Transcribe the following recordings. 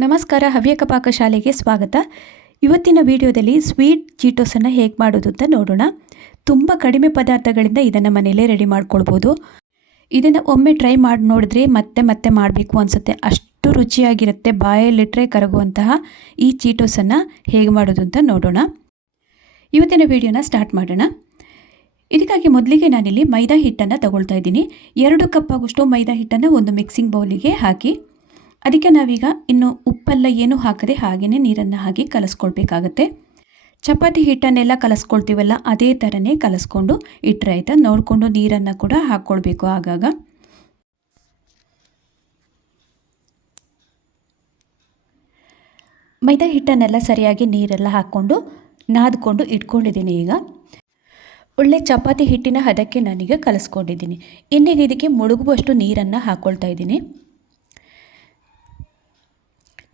ನಮಸ್ಕಾರ, ಹವ್ಯಕ ಪಾಕಶಾಲೆಗೆ ಸ್ವಾಗತ. ಇವತ್ತಿನ ವಿಡಿಯೋದಲ್ಲಿ ಸ್ವೀಟ್ ಚೀಟೋಸನ್ನು ಹೇಗೆ ಮಾಡೋದು ಅಂತ ನೋಡೋಣ. ತುಂಬ ಕಡಿಮೆ ಪದಾರ್ಥಗಳಿಂದ ಇದನ್ನು ಮನೆಯಲ್ಲೇ ರೆಡಿ ಮಾಡ್ಕೊಳ್ಬೋದು. ಇದನ್ನು ಒಮ್ಮೆ ಟ್ರೈ ಮಾಡಿ ನೋಡಿದ್ರೆ ಮತ್ತೆ ಮತ್ತೆ ಮಾಡಬೇಕು ಅನಿಸುತ್ತೆ, ಅಷ್ಟು ರುಚಿಯಾಗಿರುತ್ತೆ. ಬಾಯಲ್ಲಿಟ್ಟರೆ ಕರಗುವಂತಹ ಈ ಚೀಟೋಸನ್ನು ಹೇಗೆ ಮಾಡೋದು ಅಂತ ನೋಡೋಣ. ಇವತ್ತಿನ ವಿಡಿಯೋನ ಸ್ಟಾರ್ಟ್ ಮಾಡೋಣ. ಇದಕ್ಕಾಗಿ ಮೊದಲಿಗೆ ನಾನಿಲ್ಲಿ ಮೈದಾ ಹಿಟ್ಟನ್ನು ತಗೊಳ್ತಾ ಇದ್ದೀನಿ. 2 ಕಪ್ ಆಗುವಷ್ಟು ಮೈದಾ ಹಿಟ್ಟನ್ನು ಒಂದು ಮಿಕ್ಸಿಂಗ್ ಬೌಲಿಗೆ ಹಾಕಿ, ಅದಕ್ಕೆ ನಾವೀಗ ಇನ್ನು ಉಪ್ಪೆಲ್ಲ ಏನೂ ಹಾಕದೆ ಹಾಗೆಯೇ ನೀರನ್ನು ಹಾಕಿ ಕಲಿಸ್ಕೊಳ್ಬೇಕಾಗತ್ತೆ. ಚಪಾತಿ ಹಿಟ್ಟನ್ನೆಲ್ಲ ಕಲಿಸ್ಕೊಳ್ತೀವಲ್ಲ, ಅದೇ ಥರನೇ ಕಲಿಸ್ಕೊಂಡು ಇಟ್ಟರೆ ಆಯಿತಾ. ನೋಡಿಕೊಂಡು ನೀರನ್ನು ಕೂಡ ಹಾಕ್ಕೊಳ್ಬೇಕು ಆಗಾಗ. ಮೈದಾ ಹಿಟ್ಟನ್ನೆಲ್ಲ ಸರಿಯಾಗಿ ನೀರೆಲ್ಲ ಹಾಕ್ಕೊಂಡು ನಾದ್ಕೊಂಡು ಇಟ್ಕೊಂಡಿದ್ದೀನಿ. ಈಗ ಒಳ್ಳೆ ಚಪಾತಿ ಹಿಟ್ಟಿನ ಹದಕ್ಕೆ ನಾನೀಗ ಕಲಿಸ್ಕೊಂಡಿದ್ದೀನಿ. ಇನ್ನೀಗ ಇದಕ್ಕೆ ಮುಳುಗುವಷ್ಟು ನೀರನ್ನು ಹಾಕ್ಕೊಳ್ತಾ ಇದ್ದೀನಿ.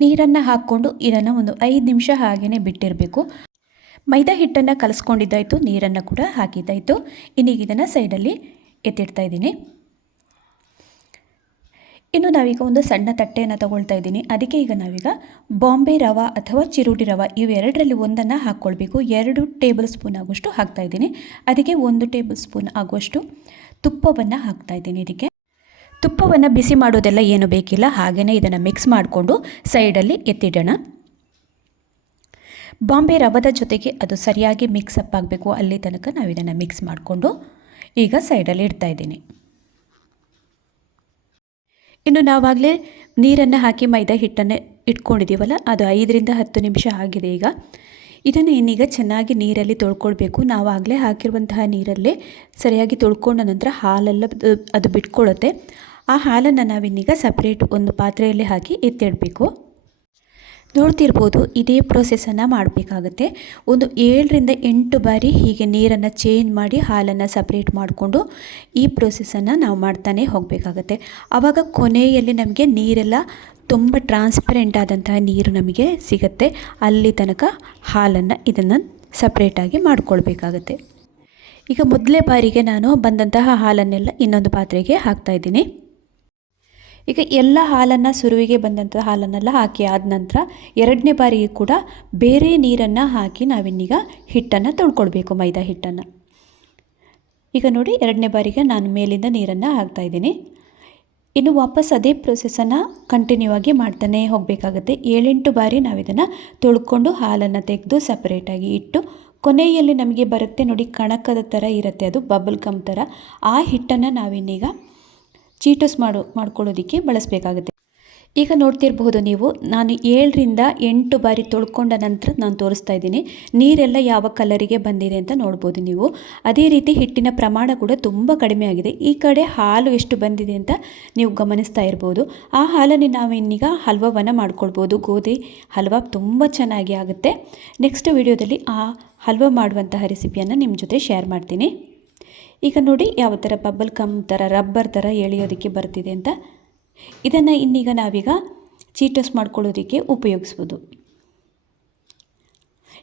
ನೀರನ್ನು ಹಾಕ್ಕೊಂಡು ಇದನ್ನು ಒಂದು 5 ನಿಮಿಷ ಹಾಗೆಯೇ ಬಿಟ್ಟಿರಬೇಕು. ಮೈದಾ ಹಿಟ್ಟನ್ನು ಕಲಿಸ್ಕೊಂಡಿದ್ದಾಯಿತು, ನೀರನ್ನು ಕೂಡ ಹಾಕಿದ್ದಾಯಿತು. ಇನ್ನೀಗ ಇದನ್ನು ಸೈಡಲ್ಲಿ ಎತ್ತಿಡ್ತಾ ಇದ್ದೀನಿ. ಇನ್ನು ನಾವೀಗ ಒಂದು ಸಣ್ಣ ತಟ್ಟೆಯನ್ನು ತಗೊಳ್ತಾ ಇದ್ದೀನಿ. ಅದಕ್ಕೆ ಈಗ ನಾವೀಗ ಬಾಂಬೆ ರವೆ ಅಥವಾ ಚಿರೋಟಿ ರವೆ ಇವೆರಡರಲ್ಲಿ ಒಂದನ್ನು ಹಾಕ್ಕೊಳ್ಬೇಕು. 2 ಟೇಬಲ್ ಸ್ಪೂನ್ ಆಗುವಷ್ಟು ಹಾಕ್ತಾಯಿದ್ದೀನಿ. ಅದಕ್ಕೆ 1 ಟೇಬಲ್ ಸ್ಪೂನ್ ಆಗುವಷ್ಟು ತುಪ್ಪವನ್ನು ಹಾಕ್ತಾಯಿದ್ದೀನಿ. ಇದಕ್ಕೆ ತುಪ್ಪವನ್ನು ಬಿಸಿ ಮಾಡೋದೆಲ್ಲ ಏನು ಬೇಕಿಲ್ಲ, ಹಾಗೆಯೇ ಇದನ್ನು ಮಿಕ್ಸ್ ಮಾಡಿಕೊಂಡು ಸೈಡಲ್ಲಿ ಎತ್ತಿಡೋಣ. ಬಾಂಬೆ ರವದ ಜೊತೆಗೆ ಅದು ಸರಿಯಾಗಿ ಮಿಕ್ಸಪ್ ಆಗಬೇಕು, ಅಲ್ಲಿ ತನಕ ನಾವು ಇದನ್ನು ಮಿಕ್ಸ್ ಮಾಡಿಕೊಂಡು ಈಗ ಸೈಡಲ್ಲಿ ಇಡ್ತಾ ಇದ್ದೀನಿ. ಇನ್ನು ನಾವಾಗಲೇ ನೀರನ್ನು ಹಾಕಿ ಮೈದಾ ಹಿಟ್ಟನ್ನು ಇಟ್ಕೊಂಡಿದ್ದೀವಲ್ಲ, ಅದು 5 ರಿಂದ 10 ನಿಮಿಷ ಆಗಿದೆ. ಈಗ ಇದನ್ನು ಇನ್ನೀಗ ಚೆನ್ನಾಗಿ ನೀರಲ್ಲಿ ತೊಳ್ಕೊಳ್ಬೇಕು. ನಾವಾಗಲೇ ಹಾಕಿರುವಂತಹ ನೀರಲ್ಲೇ ಸರಿಯಾಗಿ ತೊಳ್ಕೊಂಡ ನಂತರ ಹಾಲೆಲ್ಲ ಅದು ಬಿಟ್ಕೊಳ್ಳುತ್ತೆ. ಆ ಹಾಲನ್ನು ನಾವಿನ್ನೀಗ ಸಪ್ರೇಟ್ ಒಂದು ಪಾತ್ರೆಯಲ್ಲಿ ಹಾಕಿ ಎತ್ತಿಡಬೇಕು. ನೋಡ್ತಿರ್ಬೋದು, ಇದೇ ಪ್ರೋಸೆಸನ್ನು ಮಾಡಬೇಕಾಗತ್ತೆ. ಒಂದು 7 ರಿಂದ 8 ಬಾರಿ ಹೀಗೆ ನೀರನ್ನು ಚೇಂಜ್ ಮಾಡಿ ಹಾಲನ್ನು ಸಪ್ರೇಟ್ ಮಾಡಿಕೊಂಡು ಈ ಪ್ರೋಸೆಸನ್ನು ನಾವು ಮಾಡ್ತಾನೆ ಹೋಗಬೇಕಾಗತ್ತೆ. ಆವಾಗ ಕೊನೆಯಲ್ಲಿ ನಮಗೆ ನೀರೆಲ್ಲ ತುಂಬ ಟ್ರಾನ್ಸ್ಪರೆಂಟ್ ಆದಂತಹ ನೀರು ನಮಗೆ ಸಿಗುತ್ತೆ. ಅಲ್ಲಿ ತನಕ ಹಾಲನ್ನು ಇದನ್ನು ಸಪ್ರೇಟಾಗಿ ಮಾಡಿಕೊಳ್ಬೇಕಾಗತ್ತೆ. ಈಗ ಮೊದಲೇ ಬಾರಿಗೆ ನಾನು ಬಂದಂತಹ ಹಾಲನ್ನೆಲ್ಲ ಇನ್ನೊಂದು ಪಾತ್ರೆಗೆ ಹಾಕ್ತಾಯಿದ್ದೀನಿ. ಈಗ ಎಲ್ಲ ಹಾಲನ್ನು ಸುರುವಿಗೆ ಬಂದಂತಹ ಹಾಲನ್ನೆಲ್ಲ ಹಾಕಿ ಆದ ನಂತರ 2ನೇ ಬಾರಿಗೆ ಕೂಡ ಬೇರೆ ನೀರನ್ನು ಹಾಕಿ ನಾವಿನ್ನೀಗ ಹಿಟ್ಟನ್ನು ತೊಳ್ಕೊಳ್ಬೇಕು, ಮೈದಾ ಹಿಟ್ಟನ್ನು. ಈಗ ನೋಡಿ, 2ನೇ ಬಾರಿಗೆ ನಾನು ಮೇಲಿಂದ ನೀರನ್ನು ಹಾಕ್ತಾಯಿದ್ದೀನಿ. ಇನ್ನು ವಾಪಸ್ ಅದೇ ಪ್ರೊಸೆಸನ್ನು ಕಂಟಿನ್ಯೂ ಆಗಿ ಮಾಡ್ತಾನೆ ಹೋಗಬೇಕಾಗುತ್ತೆ. 7-8 ಬಾರಿ ನಾವಿದನ್ನು ತೊಳ್ಕೊಂಡು ಹಾಲನ್ನು ತೆಗೆದು ಸಪ್ರೇಟಾಗಿ ಇಟ್ಟು ಕೊನೆಯಲ್ಲಿ ನಮಗೆ ಬರುತ್ತೆ ನೋಡಿ, ಕಣಕದ ಥರ ಇರುತ್ತೆ, ಅದು ಬಬಲ್ ಗಮ್ ಥರ. ಆ ಹಿಟ್ಟನ್ನು ನಾವಿನ್ನೀಗ ಚೀಟೋಸ್ ಮಾಡ್ಕೊಳ್ಳೋದಕ್ಕೆ ಬಳಸಬೇಕಾಗುತ್ತೆ. ಈಗ ನೋಡ್ತಿರಬಹುದು ನೀವು, ನಾನು 7 ರಿಂದ 8 ಬಾರಿ ತೊಳ್ಕೊಂಡ ನಂತರ ನಾನು ತೋರಿಸ್ತಾ ಇದ್ದೀನಿ. ನೀರೆಲ್ಲ ಯಾವ ಕಲರಿಗೆ ಬಂದಿದೆ ಅಂತ ನೋಡ್ಬೋದು ನೀವು. ಅದೇ ರೀತಿ ಹಿಟ್ಟಿನ ಪ್ರಮಾಣ ಕೂಡ ತುಂಬ ಕಡಿಮೆ ಆಗಿದೆ. ಈ ಕಡೆ ಹಾಲು ಎಷ್ಟು ಬಂದಿದೆ ಅಂತ ನೀವು ಗಮನಿಸ್ತಾ ಇರ್ಬೋದು. ಆ ಹಾಲನ್ನು ನಾವಿನ್ನೀಗ ಹಲ್ವವನ್ನು ಮಾಡ್ಕೊಳ್ಬೋದು. ಗೋಧಿ ಹಲ್ವ ತುಂಬ ಚೆನ್ನಾಗಿ ಆಗುತ್ತೆ. ನೆಕ್ಸ್ಟ್ ವಿಡಿಯೋದಲ್ಲಿ ಆ ಹಲ್ವ ಮಾಡುವಂತಹ ರೆಸಿಪಿಯನ್ನು ನಿಮ್ಮ ಜೊತೆ ಶೇರ್ ಮಾಡ್ತೀನಿ. ಈಗ ನೋಡಿ ಯಾವ ಥರ ಬಬಲ್ ಗಮ್ ಥರ, ರಬ್ಬರ್ ಥರ ಎಳೆಯೋದಕ್ಕೆ ಬರ್ತಿದೆ ಅಂತ. ಇದನ್ನು ಇನ್ನೀಗ ನಾವೀಗ ಚೀಟೋಸ್ ಮಾಡ್ಕೊಳ್ಳೋದಕ್ಕೆ ಉಪಯೋಗಿಸ್ಬೋದು.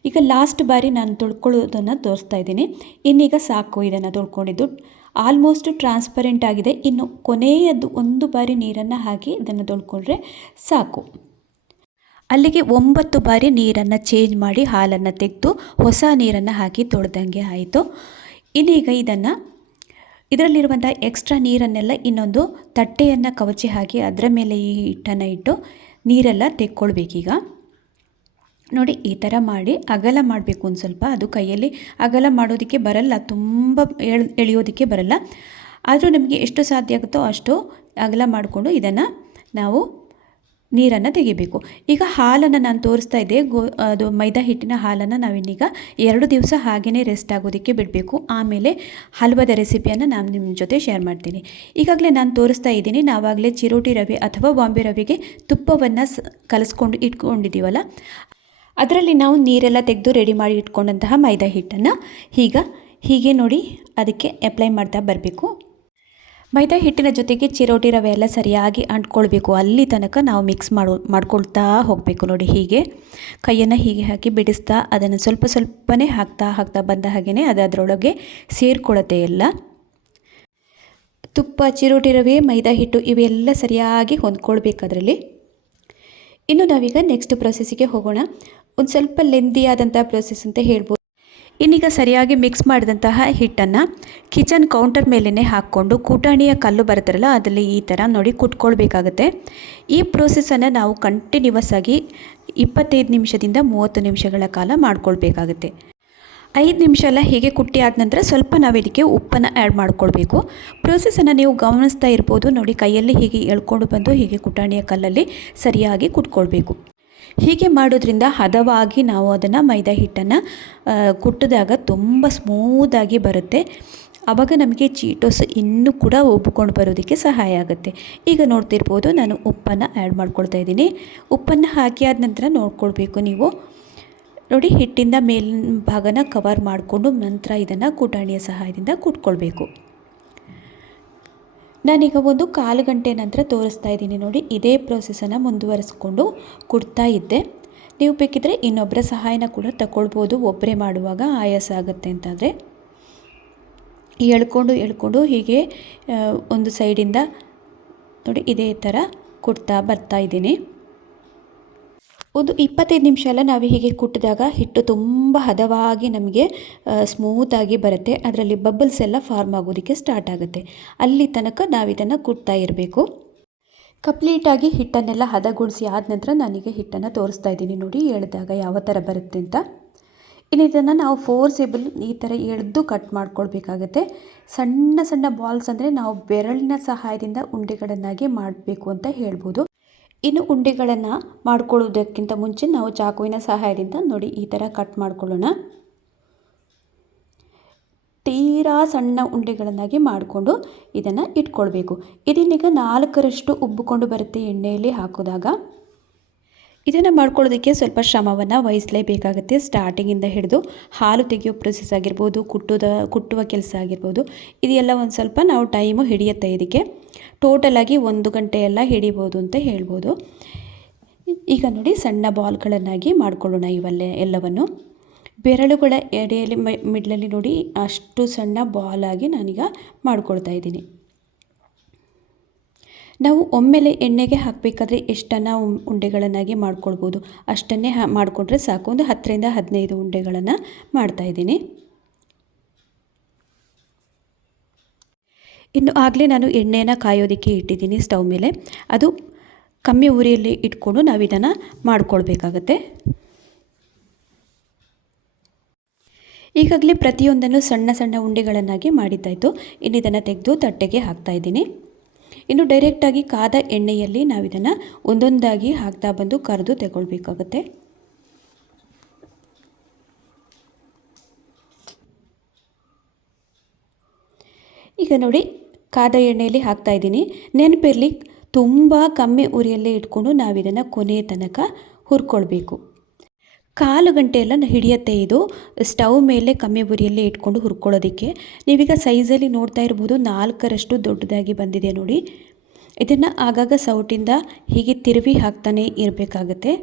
ಈಗ ಲಾಸ್ಟ್ ಬಾರಿ ನಾನು ತೊಳ್ಕೊಳ್ಳೋದನ್ನು ತೋರಿಸ್ತಾ ಇದ್ದೀನಿ. ಇನ್ನೀಗ ಸಾಕು, ಇದನ್ನು ತೊಳ್ಕೊಂಡಿದ್ದು ಆಲ್ಮೋಸ್ಟ್ ಟ್ರಾನ್ಸ್ಪರೆಂಟ್ ಆಗಿದೆ. ಇನ್ನು ಕೊನೆಯದು 1 ಬಾರಿ ನೀರನ್ನು ಹಾಕಿ ಇದನ್ನು ತೊಳ್ಕೊಂಡ್ರೆ ಸಾಕು. ಅಲ್ಲಿಗೆ 9 ಬಾರಿ ನೀರನ್ನು ಚೇಂಜ್ ಮಾಡಿ ಹಾಲನ್ನು ತೆಗೆದು ಹೊಸ ನೀರನ್ನು ಹಾಕಿ ತೊಳೆದಂಗೆ ಆಯಿತು. ಇನ್ನೀಗ ಇದರಲ್ಲಿರುವಂಥ ಎಕ್ಸ್ಟ್ರಾ ನೀರನ್ನೆಲ್ಲ ಇನ್ನೊಂದು ತಟ್ಟೆಯನ್ನು ಕವಚಿ ಹಾಕಿ ಅದರ ಮೇಲೆ ಈ ಹಿಟ್ಟನ್ನು ಇಟ್ಟು ನೀರೆಲ್ಲ ತೆಕ್ಕೊಳ್ಬೇಕೀಗ. ನೋಡಿ, ಈ ಥರ ಮಾಡಿ ಅಗಲ ಮಾಡಬೇಕು. ಒಂದು ಸ್ವಲ್ಪ ಅದು ಕೈಯಲ್ಲಿ ಅಗಲ ಮಾಡೋದಕ್ಕೆ ಬರಲ್ಲ, ತುಂಬ ಎಳೆಯೋದಕ್ಕೆ ಬರಲ್ಲ. ಆದರೂ ನಮಗೆ ಎಷ್ಟು ಸಾಧ್ಯ ಆಗುತ್ತೋ ಅಷ್ಟು ಅಗಲ ಮಾಡಿಕೊಂಡು ಇದನ್ನು ನಾವು ನೀರನ್ನು ತೆಗಿಬೇಕು. ಈಗ ಹಾಲನ್ನು ನಾನು ತೋರಿಸ್ತಾ ಇದ್ದೆ, ಅದು ಮೈದಾ ಹಿಟ್ಟಿನ ಹಾಲನ್ನು ನಾವಿನ್ನೀಗ 2 ದಿವಸ ಹಾಗೆಯೇ ರೆಸ್ಟ್ ಆಗೋದಕ್ಕೆ ಬಿಡಬೇಕು. ಆಮೇಲೆ ಹಲ್ವದ ರೆಸಿಪಿಯನ್ನು ನಾನು ನಿಮ್ಮ ಜೊತೆ ಶೇರ್ ಮಾಡ್ತೀನಿ. ಈಗಾಗಲೇ ನಾನು ತೋರಿಸ್ತಾ ಇದ್ದೀನಿ, ನಾವಾಗಲೇ ಚಿರೋಟಿ ರವೆ ಅಥವಾ ಬಾಂಬೆ ರವೆಗೆ ತುಪ್ಪವನ್ನು ಕಲಿಸ್ಕೊಂಡು ಇಟ್ಕೊಂಡಿದ್ದೀವಲ್ಲ, ಅದರಲ್ಲಿ ನಾವು ನೀರೆಲ್ಲ ತೆಗೆದು ರೆಡಿ ಮಾಡಿ ಇಟ್ಕೊಂಡಂತಹ ಮೈದಾ ಹಿಟ್ಟನ್ನು ಹೀಗೆ ನೋಡಿ ಅದಕ್ಕೆ ಅಪ್ಲೈ ಮಾಡ್ತಾ ಬರಬೇಕು. ಮೈದಾ ಹಿಟ್ಟಿನ ಜೊತೆಗೆ ಚಿರೋಟಿ ರವೆ ಎಲ್ಲ ಸರಿಯಾಗಿ ಅಂಟ್ಕೊಳ್ಬೇಕು. ಅಲ್ಲಿ ತನಕ ನಾವು ಮಿಕ್ಸ್ ಮಾಡ್ಕೊಳ್ತಾ ಹೋಗಬೇಕು. ನೋಡಿ, ಹೀಗೆ ಕೈಯನ್ನು ಹೀಗೆ ಹಾಕಿ ಬಿಡಿಸ್ತಾ ಅದನ್ನು ಸ್ವಲ್ಪ ಸ್ವಲ್ಪನೇ ಹಾಕ್ತಾ ಬಂದ ಹಾಗೆಯೇ ಅದು ಅದರೊಳಗೆ ಸೇರಿಕೊಳ್ಳುತ್ತೆ ಎಲ್ಲ. ತುಪ್ಪ, ಚಿರೋಟಿ ರವೆ, ಮೈದಾ ಹಿಟ್ಟು ಇವೆಲ್ಲ ಸರಿಯಾಗಿ ಹೊಂದ್ಕೊಳ್ಬೇಕು ಅದರಲ್ಲಿ. ಇನ್ನು ನಾವೀಗ ನೆಕ್ಸ್ಟ್ ಪ್ರೊಸೆಸ್ಸಿಗೆ ಹೋಗೋಣ. ಒಂದು ಸ್ವಲ್ಪ ಲೆಂದಿಯಾದಂಥ ಪ್ರೊಸೆಸ್ ಅಂತ ಹೇಳ್ಬೋದು. ಇನ್ನೀಗ ಸರಿಯಾಗಿ ಮಿಕ್ಸ್ ಮಾಡಿದಂತಹ ಹಿಟ್ಟನ್ನು ಕಿಚನ್ ಕೌಂಟರ್ ಮೇಲೇ ಹಾಕ್ಕೊಂಡು ಕೂಟಾಣಿಯ ಕಲ್ಲು ಬರುತ್ತಲ್ಲ ಅದರಲ್ಲಿ ಈ ಥರ ನೋಡಿ ಕುಟ್ಕೊಳ್ಬೇಕಾಗತ್ತೆ. ಈ ಪ್ರೋಸೆಸ್ಸನ್ನು ನಾವು ಕಂಟಿನ್ಯೂಸ್ ಆಗಿ 25 ನಿಮಿಷದಿಂದ 30 ನಿಮಿಷಗಳ ಕಾಲ ಮಾಡ್ಕೊಳ್ಬೇಕಾಗತ್ತೆ. 5 ನಿಮಿಷ ಎಲ್ಲ ಹೀಗೆ ಕುಟ್ಟಿ ಆದ ನಂತರ ಸ್ವಲ್ಪ ನಾವು ಇದಕ್ಕೆ ಉಪ್ಪನ್ನು ಆ್ಯಡ್ ಮಾಡ್ಕೊಳ್ಬೇಕು. ಪ್ರೋಸೆಸ್ಸನ್ನು ನೀವು ಗಮನಿಸ್ತಾ ಇರ್ಬೋದು ನೋಡಿ, ಕೈಯಲ್ಲಿ ಹೀಗೆ ಎಳ್ಕೊಂಡು ಬಂದು ಹೀಗೆ ಕುಟಾಣಿಯ ಕಲ್ಲಲ್ಲಿ ಸರಿಯಾಗಿ ಕುಟ್ಕೊಳ್ಬೇಕು. ಹೀಗೆ ಮಾಡೋದ್ರಿಂದ ಹದವಾಗಿ ನಾವು ಅದನ್ನು ಮೈದಾ ಹಿಟ್ಟನ್ನು ಕುಟ್ಟಿದಾಗ ತುಂಬ ಸ್ಮೂದಾಗಿ ಬರುತ್ತೆ. ಆವಾಗ ನಮಗೆ ಚೀಟೋಸ್ ಇನ್ನೂ ಕೂಡ ಉಬ್ಬಿಕೊಂಡು ಬರೋದಕ್ಕೆ ಸಹಾಯ ಆಗುತ್ತೆ. ಈಗ ನೋಡ್ತಿರ್ಬೋದು ನಾನು ಉಪ್ಪನ್ನು ಆ್ಯಡ್ ಮಾಡ್ಕೊಳ್ತಾ ಇದ್ದೀನಿ. ಉಪ್ಪನ್ನು ಹಾಕಿ ಆದ ನಂತರ ನೋಡ್ಕೊಳ್ಬೇಕು ನೀವು ನೋಡಿ, ಹಿಟ್ಟಿಂದ ಮೇಲಿನ ಭಾಗನ ಕವರ್ ಮಾಡಿಕೊಂಡು ನಂತರ ಇದನ್ನು ಕೂಟಾಣಿಯ ಸಹಾಯದಿಂದ ಕುಟ್ಕೊಳ್ಬೇಕು. ನಾನೀಗ ಒಂದು 1/4 ಗಂಟೆ ನಂತರ ತೋರಿಸ್ತಾ ಇದ್ದೀನಿ ನೋಡಿ. ಇದೇ ಪ್ರೋಸೆಸನ್ನು ಮುಂದುವರಿಸ್ಕೊಂಡು ಕುಡ್ತಾ ಇದ್ದೆ. ನೀವು ಬೇಕಿದ್ದರೆ ಇನ್ನೊಬ್ಬರ ಸಹಾಯನ ಕೂಡ ತಗೊಳ್ಬೋದು. ಒಬ್ಬರೇ ಮಾಡುವಾಗ ಆಯಾಸ ಆಗುತ್ತೆ ಅಂತಾದರೆ ಎಳ್ಕೊಂಡು ಹೀಗೆ ಒಂದು ಸೈಡಿಂದ ನೋಡಿ ಇದೇ ಥರ ಕುಟ್ತಾ ಬರ್ತಾ ಇದ್ದೀನಿ. ಒಂದು 25 ನಿಮಿಷ ಎಲ್ಲ ನಾವು ಹೀಗೆ ಕುಟ್ಟಿದಾಗ ಹಿಟ್ಟು ತುಂಬ ಹದವಾಗಿ ನಮಗೆ ಸ್ಮೂತಾಗಿ ಬರುತ್ತೆ. ಅದರಲ್ಲಿ ಬಬಲ್ಸ್ ಎಲ್ಲ ಫಾರ್ಮ್ ಆಗೋದಕ್ಕೆ ಸ್ಟಾರ್ಟ್ ಆಗುತ್ತೆ. ಅಲ್ಲಿ ತನಕ ನಾವು ಇದನ್ನು ಕುಟ್ತಾ ಇರಬೇಕು. ಕಂಪ್ಲೀಟಾಗಿ ಹಿಟ್ಟನ್ನೆಲ್ಲ ಹದಗೊಳಿಸಿ ಆದ ನಂತರ ನಾನೀಗ ಹಿಟ್ಟನ್ನು ತೋರಿಸ್ತಾ ಇದ್ದೀನಿ ನೋಡಿ, ಎಳೆದಾಗ ಯಾವ ಥರ ಬರುತ್ತೆ ಅಂತ. ಇನ್ನು ಇದನ್ನು ನಾವು ಫೋರ್ಸೇಬಲ್ ಈ ಥರ ಎಳೆದು ಕಟ್ ಮಾಡ್ಕೊಳ್ಬೇಕಾಗತ್ತೆ. ಸಣ್ಣ ಸಣ್ಣ ಬಾಲ್ಸ್ ಅಂದರೆ ನಾವು ಬೆರಳಿನ ಸಹಾಯದಿಂದ ಉಂಡೆಗಳನ್ನಾಗಿ ಮಾಡಬೇಕು ಅಂತ ಹೇಳ್ಬೋದು. ಇನ್ನು ಉಂಡೆಗಳನ್ನು ಮಾಡ್ಕೊಳ್ಳೋದಕ್ಕಿಂತ ಮುಂಚೆ ನಾವು ಚಾಕುವಿನ ಸಹಾಯದಿಂದ ನೋಡಿ ಈ ಥರ ಕಟ್ ಮಾಡ್ಕೊಳ್ಳೋಣ. ತೀರಾ ಸಣ್ಣ ಉಂಡೆಗಳನ್ನಾಗಿ ಮಾಡಿಕೊಂಡು ಇದನ್ನು ಇಟ್ಕೊಳ್ಬೇಕು. ಇದನ್ನೀಗ 4ರಷ್ಟು ಉಬ್ಬಿಕೊಂಡು ಬರುತ್ತೆ ಎಣ್ಣೆಯಲ್ಲಿ ಹಾಕಿದಾಗ. ಇದನ್ನು ಮಾಡ್ಕೊಳ್ಳೋದಕ್ಕೆ ಸ್ವಲ್ಪ ಶ್ರಮವನ್ನು ವಹಿಸಲೇಬೇಕಾಗುತ್ತೆ. ಸ್ಟಾರ್ಟಿಂಗಿಂದ ಹಿಡಿದು ಹಾಲು ತೆಗೆಯೋ ಪ್ರೊಸೆಸ್ ಆಗಿರ್ಬೋದು, ಕುಟ್ಟುವ ಕೆಲಸ ಆಗಿರ್ಬೋದು, ಇದೆಲ್ಲ ಒಂದು ಸ್ವಲ್ಪ ನಾವು ಟೈಮು ಹಿಡಿಯುತ್ತೆ. ಇದಕ್ಕೆ ಟೋಟಲಾಗಿ 1 ಗಂಟೆ ಎಲ್ಲ ಹಿಡಿಬೋದು ಅಂತ ಹೇಳ್ಬೋದು. ಈಗ ನೋಡಿ ಸಣ್ಣ ಬಾಲ್ಗಳನ್ನಾಗಿ ಮಾಡ್ಕೊಳ್ಳೋಣ ಎಲ್ಲವನ್ನು. ಬೆರಳುಗಳ ಎಡೆಯಲ್ಲಿ ಮಿಡ್ಲಲ್ಲಿ ನೋಡಿ ಅಷ್ಟು ಸಣ್ಣ ಬಾಲಾಗಿ ನಾನೀಗ ಮಾಡ್ಕೊಳ್ತಾ ಇದ್ದೀನಿ. ನಾವು ಒಮ್ಮೆಲೆ ಎಣ್ಣೆಗೆ ಹಾಕಬೇಕಾದ್ರೆ ಎಷ್ಟನ್ನು ಉಂಡೆಗಳನ್ನಾಗಿ ಮಾಡ್ಕೊಳ್ಬೋದು ಅಷ್ಟನ್ನೇ ಮಾಡಿಕೊಂಡ್ರೆ ಸಾಕು. ಒಂದು 10ರಿಂದ 15 ಉಂಡೆಗಳನ್ನು ಮಾಡ್ತಾಯಿದ್ದೀನಿ. ಇನ್ನು ಆಗಲೇ ನಾನು ಎಣ್ಣೆಯನ್ನು ಕಾಯೋದಕ್ಕೆ ಇಟ್ಟಿದ್ದೀನಿ ಸ್ಟವ್ ಮೇಲೆ. ಅದು ಕಮ್ಮಿ ಉರಿಯಲ್ಲಿ ಇಟ್ಕೊಂಡು ನಾವು ಇದನ್ನು ಮಾಡ್ಕೊಳ್ಬೇಕಾಗತ್ತೆ. ಈಗಾಗಲೇ ಪ್ರತಿಯೊಂದನ್ನು ಸಣ್ಣ ಸಣ್ಣ ಉಂಡೆಗಳನ್ನಾಗಿ ಮಾಡಿದ್ದಾಯಿತು. ಇನ್ನು ಇದನ್ನು ತೆಗೆದು ತಟ್ಟೆಗೆ ಹಾಕ್ತಾಯಿದ್ದೀನಿ. ಇನ್ನು ಡೈರೆಕ್ಟಾಗಿ ಕಾದ ಎಣ್ಣೆಯಲ್ಲಿ ನಾವು ಇದನ್ನು ಒಂದೊಂದಾಗಿ ಹಾಕ್ತಾ ಬಂದು ಕರೆದು ತಗೊಳ್ಬೇಕಾಗತ್ತೆ. ಈಗ ನೋಡಿ ಕಾದ ಎಣ್ಣೆಯಲ್ಲಿ ಹಾಕ್ತಾಯಿದ್ದೀನಿ. ನೆನಪಿರಲಿ, ತುಂಬ ಕಮ್ಮಿ ಉರಿಯಲ್ಲೇ ಇಟ್ಕೊಂಡು ನಾವು ಇದನ್ನು ಕೊನೆಯ ತನಕ ಹುರ್ಕೊಳ್ಬೇಕು. 1/4 ಗಂಟೆ ಎಲ್ಲ ಹಿಡಿಯುತ್ತೆ ಇದು ಸ್ಟವ್ ಮೇಲೆ ಕಮ್ಮಿ ಉರಿಯಲ್ಲೇ ಇಟ್ಕೊಂಡು ಹುರ್ಕೊಳ್ಳೋದಕ್ಕೆ. ನೀವೀಗ ಸೈಜಲ್ಲಿ ನೋಡ್ತಾ ಇರ್ಬೋದು 4ರಷ್ಟು ದೊಡ್ಡದಾಗಿ ಬಂದಿದೆ ನೋಡಿ. ಇದನ್ನು ಆಗಾಗ ಸೌಟಿಂದ ಹೀಗೆ ತಿರುವಿ ಹಾಕ್ತಾನೆ ಇರಬೇಕಾಗತ್ತೆ.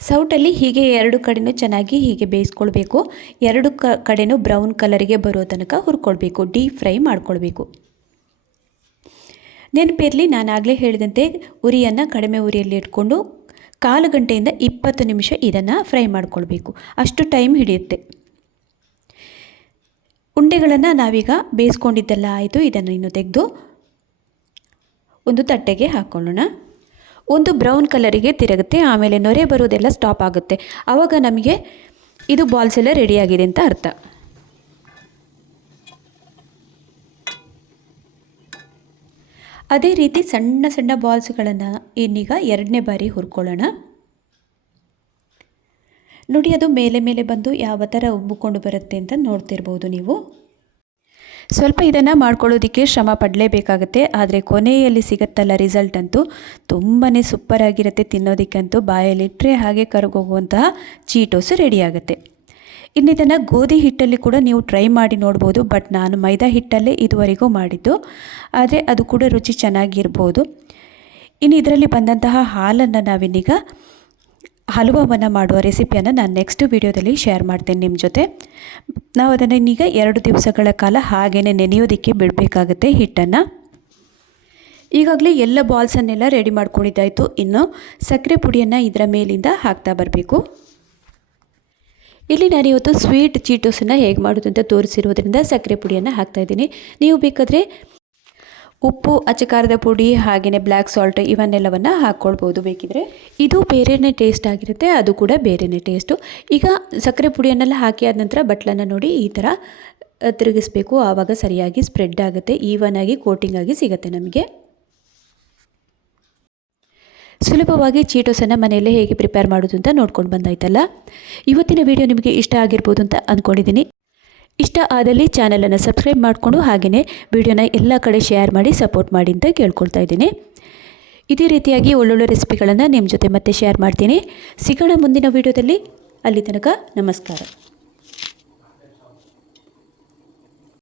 ಸೌಟಲ್ಲಿ ಹೀಗೆ 2 ಕಡೆನೂ ಚೆನ್ನಾಗಿ ಹೀಗೆ ಬೇಯಿಸ್ಕೊಳ್ಬೇಕು. 2 ಕಡೆನೂ ಬ್ರೌನ್ ಕಲರಿಗೆ ಬರೋ ತನಕ ಹುರ್ಕೊಳ್ಬೇಕು. ಡೀಪ್ ಫ್ರೈ ಮಾಡ್ಕೊಳ್ಬೇಕು. ನೆನಪಿರಲಿ, ನಾನಾಗಲೇ ಹೇಳಿದಂತೆ ಉರಿಯನ್ನು ಕಡಿಮೆ ಉರಿಯಲ್ಲಿ ಇಟ್ಕೊಂಡು 1/4 ಗಂಟೆಯಿಂದ 20 ನಿಮಿಷ ಇದನ್ನು ಫ್ರೈ ಮಾಡ್ಕೊಳ್ಬೇಕು. ಅಷ್ಟು ಟೈಮ್ ಹಿಡಿಯುತ್ತೆ. ಉಂಡೆಗಳನ್ನು ನಾವೀಗ ಬೇಯಿಸ್ಕೊಂಡಿದ್ದೆಲ್ಲ ಆಯಿತು. ಇದನ್ನು ಇನ್ನು ತೆಗೆದು ಒಂದು ತಟ್ಟೆಗೆ ಹಾಕ್ಕೊಳ್ಳೋಣ. ಒಂದು ಬ್ರೌನ್ ಕಲರಿಗೆ ತಿರುಗುತ್ತೆ, ಆಮೇಲೆ ನೊರೆ ಬರೋದೆಲ್ಲ ಸ್ಟಾಪ್ ಆಗುತ್ತೆ. ಆವಾಗ ನಮಗೆ ಇದು ಬಾಲ್ಸ್ ಎಲ್ಲ ರೆಡಿಯಾಗಿದೆ ಅಂತ ಅರ್ಥ. ಅದೇ ರೀತಿ ಸಣ್ಣ ಸಣ್ಣ ಬಾಲ್ಸ್ಗಳನ್ನು ಇನ್ನೀಗ 2ನೇ ಬಾರಿ ಹುರ್ಕೊಳ್ಳೋಣ. ನೋಡಿ ಅದು ಮೇಲೆ ಮೇಲೆ ಬಂದು ಯಾವ ಥರ ಉಬ್ಬಿಕೊಂಡು ಬರುತ್ತೆ ಅಂತ ನೋಡ್ತಿರ್ಬೋದು ನೀವು. ಸ್ವಲ್ಪ ಇದನ್ನು ಮಾಡ್ಕೊಳ್ಳೋದಕ್ಕೆ ಶ್ರಮ ಪಡಲೇಬೇಕಾಗತ್ತೆ. ಆದರೆ ಕೊನೆಯಲ್ಲಿ ಸಿಗುತ್ತಲ್ಲ ರಿಸಲ್ಟ್ ಅಂತೂ ತುಂಬಾ ಸೂಪರಾಗಿರುತ್ತೆ. ತಿನ್ನೋದಕ್ಕಂತೂ ಬಾಯಲ್ಲಿಟ್ಟರೆ ಹಾಗೆ ಕರಗೋಗುವಂತಹ ಚೀಟೋಸು ರೆಡಿಯಾಗುತ್ತೆ. ಇನ್ನು ಇದನ್ನು ಗೋಧಿ ಹಿಟ್ಟಲ್ಲಿ ಕೂಡ ನೀವು ಟ್ರೈ ಮಾಡಿ ನೋಡ್ಬೋದು. ಬಟ್ ನಾನು ಮೈದಾ ಹಿಟ್ಟಲ್ಲೇ ಇದುವರೆಗೂ ಮಾಡಿದ್ದು, ಆದರೆ ಅದು ಕೂಡ ರುಚಿ ಚೆನ್ನಾಗಿರ್ಬೋದು. ಇನ್ನು ಇದರಲ್ಲಿ ಬಂದಂತಹ ಹಾಲನ್ನು ನಾವಿನ್ನೀಗ ಹಲುವವನ್ನು ಮಾಡುವ ರೆಸಿಪಿಯನ್ನು ನಾನು ನೆಕ್ಸ್ಟ್ ವಿಡಿಯೋದಲ್ಲಿ ಶೇರ್ ಮಾಡ್ತೇನೆ ನಿಮ್ಮ ಜೊತೆ. ನಾವು ಅದನ್ನು ಇನ್ನೀಗ 2 ದಿವಸಗಳ ಕಾಲ ಹಾಗೇ ನೆನೆಯೋದಕ್ಕೆ ಬಿಡಬೇಕಾಗುತ್ತೆ ಹಿಟ್ಟನ್ನು. ಈಗಾಗಲೇ ಎಲ್ಲ ಬಾಲ್ಸನ್ನೆಲ್ಲ ರೆಡಿ ಮಾಡ್ಕೊಂಡಿದ್ದಾಯಿತು. ಇನ್ನು ಸಕ್ಕರೆ ಪುಡಿಯನ್ನು ಇದರ ಮೇಲಿಂದ ಹಾಕ್ತಾ ಬರಬೇಕು. ಇಲ್ಲಿ ನಾನು ಇವತ್ತು ಸ್ವೀಟ್ ಚೀಟೋಸನ್ನು ಹೇಗೆ ಮಾಡೋದು ಅಂತ ತೋರಿಸಿರೋದ್ರಿಂದ ಸಕ್ಕರೆ ಪುಡಿಯನ್ನು ಹಾಕ್ತಾಯಿದ್ದೀನಿ. ನೀವು ಬೇಕಾದರೆ ಉಪ್ಪು, ಅಚ್ಚಕಾರದ ಪುಡಿ, ಹಾಗೆಯೇ ಬ್ಲ್ಯಾಕ್ ಸಾಲ್ಟ್ ಇವನ್ನೆಲ್ಲವನ್ನು ಹಾಕ್ಕೊಳ್ಬೋದು ಬೇಕಿದ್ರೆ. ಇದು ಬೇರೆಯೇ ಟೇಸ್ಟ್ ಆಗಿರುತ್ತೆ, ಅದು ಕೂಡ ಬೇರೆಯೇ ಟೇಸ್ಟು. ಈಗ ಸಕ್ಕರೆ ಪುಡಿಯನ್ನೆಲ್ಲ ಹಾಕಿ ಆದ ನಂತರ ಬಟ್ಲನ್ನು ನೋಡಿ ಈ ಥರ ತಿರುಗಿಸ್ಬೇಕು. ಆವಾಗ ಸರಿಯಾಗಿ ಸ್ಪ್ರೆಡ್ ಆಗುತ್ತೆ, ಈವನ್ ಆಗಿ ಕೋಟಿಂಗ್ ಆಗಿ ಸಿಗುತ್ತೆ ನಮಗೆ. ಸುಲಭವಾಗಿ ಚೀಟೋಸನ್ನು ಮನೆಯಲ್ಲೇ ಹೇಗೆ ಪ್ರಿಪೇರ್ ಮಾಡೋದು ಅಂತ ನೋಡ್ಕೊಂಡು ಬಂದಾಯ್ತಲ್ಲ. ಇವತ್ತಿನ ವಿಡಿಯೋ ನಿಮಗೆ ಇಷ್ಟ ಆಗಿರ್ಬೋದು ಅಂತ ಅಂದ್ಕೊಂಡಿದ್ದೀನಿ. ಇಷ್ಟ ಆದಲ್ಲಿ ಚಾನಲನ್ನು ಸಬ್ಸ್ಕ್ರೈಬ್ ಮಾಡಿಕೊಂಡು ಹಾಗೆಯೇ ವಿಡಿಯೋನ ಎಲ್ಲ ಕಡೆ ಶೇರ್ ಮಾಡಿ ಸಪೋರ್ಟ್ ಮಾಡಿ ಅಂತ ಕೇಳ್ಕೊಳ್ತಾ ಇದ್ದೀನಿ. ಇದೇ ರೀತಿಯಾಗಿ ಒಳ್ಳೊಳ್ಳೆ ರೆಸಿಪಿಗಳನ್ನು ನಿಮ್ಮ ಜೊತೆ ಮತ್ತೆ ಶೇರ್ ಮಾಡ್ತೀನಿ. ಸಿಗೋಣ ಮುಂದಿನ ವಿಡಿಯೋದಲ್ಲಿ. ಅಲ್ಲಿ ತನಕ ನಮಸ್ಕಾರ.